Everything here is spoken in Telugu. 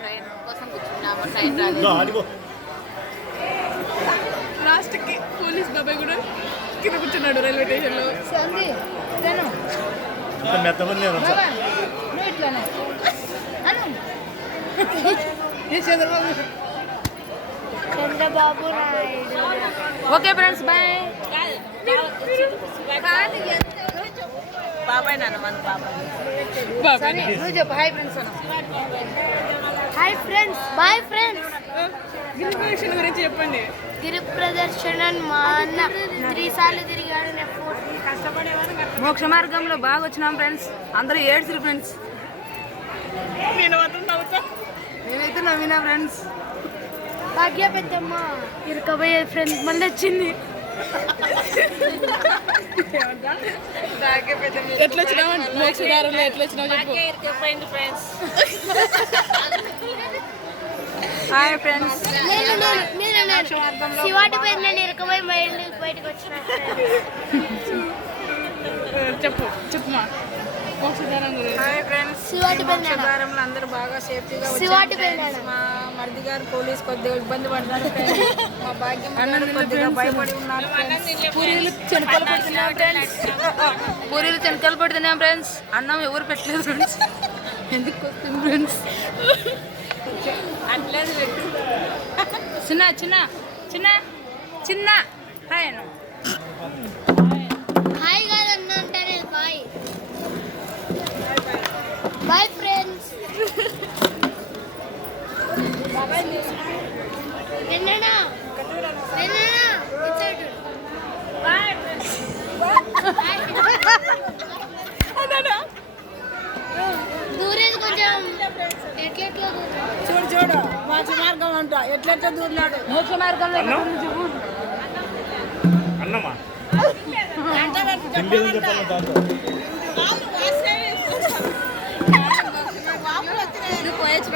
ట్రైన్ కోసం కూర్చున్నాము. ట్రైన్ రాలేదు. లాస్ట్కి పోలీస్ బాబాయ్ కూడా కింద కూర్చున్నాడు రైల్వే స్టేషన్లో. Chandrababu Naidu. Okay friends, bye. బాబాయ్ నాన్న మన బాబాయ్. నువ్వు చెప్పు హాయ్ ఫ్రెండ్స్ అన్న. Hi friends, bye friends. గిరి ప్రదర్శన గురించి చెప్పండి. గిరి ప్రదర్శన మా అన్న 3 సార్లు తిరిగాడు. మోక్ష మార్గంలో బాగా వచ్చినాం ఫ్రెండ్స్. అందరూ ఏడ్చిరు ఫ్రెండ్స్. నేనైతే నవ్వినా ఫ్రెండ్స్. భాగ్య పెద్దమ్మ ఇరుకబోయే ఫ్రెండ్స్ మళ్ళీ వచ్చింది. ఎట్లా వచ్చినావు మోక్షదారంలో? ఎట్లా వచ్చినావు చెప్పు. Hi friends. శివాటి పైన నేను ఇరుకబోయి మా ఇంటి బయటకు వచ్చిన. చెప్పు చెప్పుమా మోక్షదారం గురించి. హాయ్ ఫ్రెండ్స్, శివాటి పైన మోక్షదారంలో అందరూ బాగా సేఫ్టీగా శివాటి వచ్చారు. పైన మా మరిది గారు పోలీస్ కొద్దిగా ఇబ్బంది పడ్డారు ఫ్రెండ్స్. మా భాగ్యం గారు కొద్దిగా భయపడి ఉన్నారు ఫ్రెండ్స్. పూరీలు చెనకలు పెడుతున్నాం ఫ్రెండ్స్. పూరీలు చెనకలు పెడుతున్నాం ఫ్రెండ్స్. అన్నం ఎవరు పెట్టలేదు ఫ్రెండ్స్. ఎందుకు వస్తుంది ఫ్రెండ్స్? అట్లేదు పెట్టు. చిన్న చిన్న చిన్న చిన్న హాయ్ అన్న. హాయ్ కాదు అన్న అంటానే బాయ్. Bye friends. ఎన్ననా ఎన్ననా ఇచ్చాడు. Bye friends. దూరేది కొంచెం ఎట్లెట్లా చూడు చూడు మోక్ష మార్గం అంట ఎట్లెట్లా దూరినాడు. మోక్ష మార్గంలో అన్నమా పోయొచ్చు